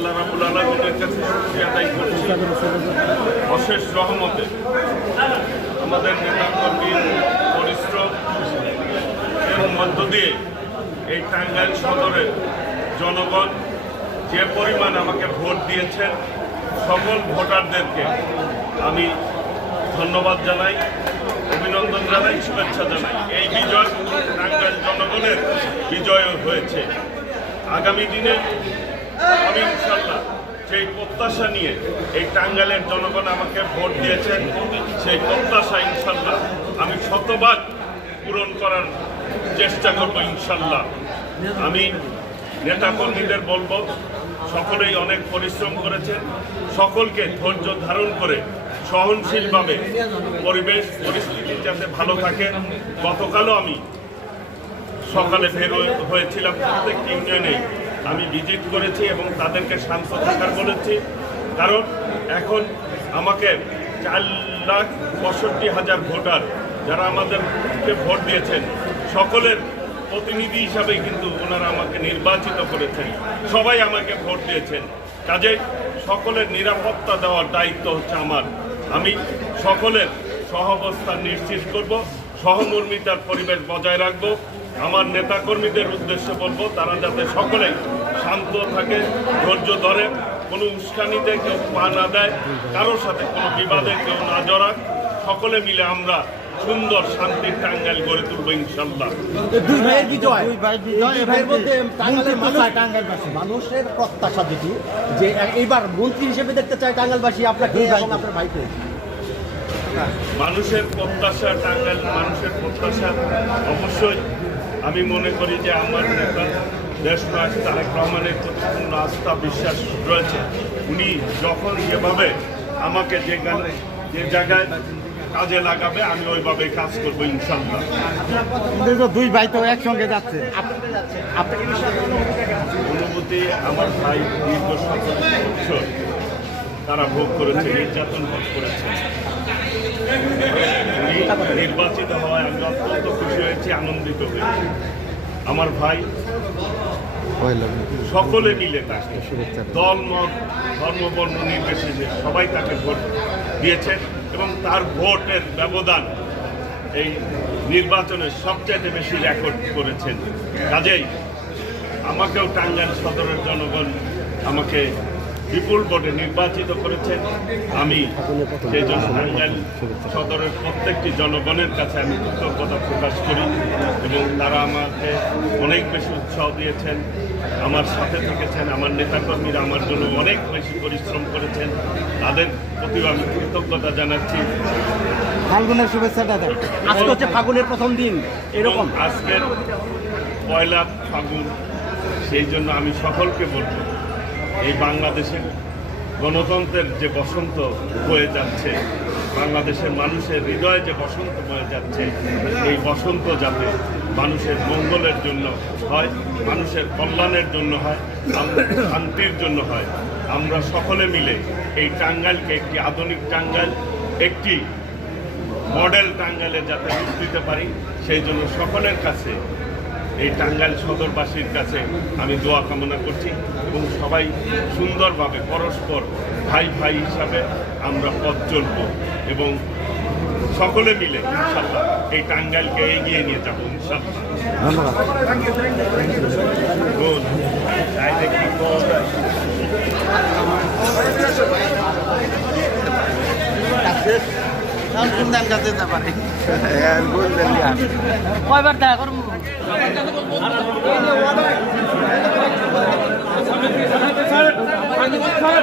আল্লাহ রাব্বুল আলামিনের কাছে শুকরিয়া আদায় করছি। অশেষ রহমতে আমাদের নেতাকর্মীর পরিশ্রম এর মধ্য দিয়ে এই টাঙ্গাইল সদরের জনগণ যে পরিমাণ আমাকে ভোট দিয়েছেন, সকল ভোটারদেরকে আমি ধন্যবাদ জানাই, অভিনন্দন জানাই, শুভেচ্ছা জানাই। এই বিজয় টাঙ্গাইল জনগণের বিজয় হয়েছে। আগামী দিনে আমি ইনশাল্লাহ সেই প্রত্যাশা নিয়ে এই টাঙ্গাইলের জনগণ আমাকে ভোট দিয়েছেন, সেই প্রত্যাশা ইনশাল্লাহ আমি শতভাগ পূরণ করার চেষ্টা করব ইনশাল্লাহ। আমি নেতাকর্মীদের বলবো, সকলেই অনেক পরিশ্রম করেছেন, সকলকে ধৈর্য ধারণ করে সহনশীলভাবে পরিবেশ পরিস্থিতি যাতে ভালো থাকে। গতকালও আমি সকালে বের হয়েছিলাম, প্রত্যেকটি ইউনিয়নে আমি ভিজিট করেছি এবং তাদেরকে শান্ত থাকার বলেছি। কারণ এখন আমাকে 4,65,000 ভোটার যারা আমাদেরকে ভোট দিয়েছেন, সকলের প্রতিনিধি হিসাবেই কিন্তু ওনারা আমাকে নির্বাচিত করেছেন, সবাই আমাকে ভোট দিয়েছেন। কাজেই সকলের নিরাপত্তা দেওয়ার দায়িত্ব হচ্ছে আমার। আমি সকলের সহাবস্থান নিশ্চিত করব, সহমর্মিতার পরিবেশ বজায় রাখব। আমার নেতাকর্মীদের উদ্দেশ্যে বলবো, তারা যাতে সকলেই শান্ত থাকে, ধৈর্য ধরে, কোনো উস্কানিতে কেউ পা না দেয়, কারোর সাথে কোনো বিবাদে কেউ না জড়াক। সকলে মিলে আমরা সুন্দর শান্তির টাঙ্গাইল গড়ে তুলবো ইনশাল্লাহ। দুই ভাইয়ের বিজয়, এই ভাইয়ের মধ্যে মানুষের প্রত্যাশা যেটি যে এইবার মন্ত্রী হিসেবে দেখতে চায় টাঙ্গাইলবাসী আপনাকে এবং আপনার ভাইকে। মানুষের প্রত্যাশা, টাঙ্গাইল মানুষের প্রত্যাশা অবশ্যই আমি মনে করি যে আমার নেতা দেশনায়ক তারেক রহমানের প্রতি পূর্ণ আস্থা বিশ্বাস রয়েছে। উনি যখন যেভাবে আমাকে যে জায়গায় কাজে লাগাবে আমি ওইভাবে কাজ করবো ইনশাল্লাহ। দুই ভাই তো একসঙ্গে যাচ্ছে, অনুভূতি আমার ভাই দীর্ঘ 17 বছর তারা ভোগ করেছে, নির্যাতন ভোগ করেছে। নির্বাচিত হওয়ায় আমি অত্যন্ত খুশি হয়েছি, আনন্দিত হয়েছি। আমার ভাই সকলে মিলে তাকে দল মত ধর্ম বর্ণ নির্বিশেষে সবাই তাকে ভোট দিয়েছেন এবং তার ভোটের ব্যবধান এই নির্বাচনে সবচাইতে বেশি রেকর্ড করেছেন। কাজেই আমাকেও টাঙ্গাইল সদরের জনগণ আমাকে বিপুল ভোটে নির্বাচিত করেছেন। আমি সেই জন্য টাঙ্গাইল সদরের প্রত্যেকটি জনগণের কাছে আমি কৃতজ্ঞতা প্রকাশ করি এবং তারা আমাকে অনেক বেশি উৎসাহ দিয়েছেন, আমার সাথে থেকেছেন। আমার নেতাকর্মীরা আমার জন্য অনেক বেশি পরিশ্রম করেছেন, তাদের প্রতি আমি কৃতজ্ঞতা জানাচ্ছি। ফাল্গুনের শুভেচ্ছাটা দেন। আজকে হচ্ছে ফাল্গুনের প্রথম দিন, এরকম আজকের 1 ফাল্গুন, সেই জন্য আমি সকলকে বলব, এই বাংলাদেশের গণতন্ত্রের যে বসন্ত বয়ে যাচ্ছে, বাংলাদেশের মানুষের হৃদয়ে যে বসন্ত বয়ে যাচ্ছে, এই বসন্ত যাতে মানুষের মঙ্গলের জন্য হয়, মানুষের কল্যাণের জন্য হয়, শান্তির জন্য হয়। আমরা সকলে মিলে এই টাঙ্গাইলকে একটি আধুনিক টাঙ্গাইল, একটি মডেল টাঙ্গাইলে যাতে রূপ দিতে পারি, সেই জন্য সকলের কাছে, এই টাঙ্গাইল সদরবাসীর কাছে আমি দোয়া কামনা করছি এবং সবাই সুন্দরভাবে পরস্পর ভাই ভাই হিসাবে আমরা পথ চলব এবং সকলে মিলে ইনশাল্লাহ এই টাঙ্গাইলকে এগিয়ে নিয়ে যাবো ইনশাল্লাহ। কয়বার দেখা করুন সাইড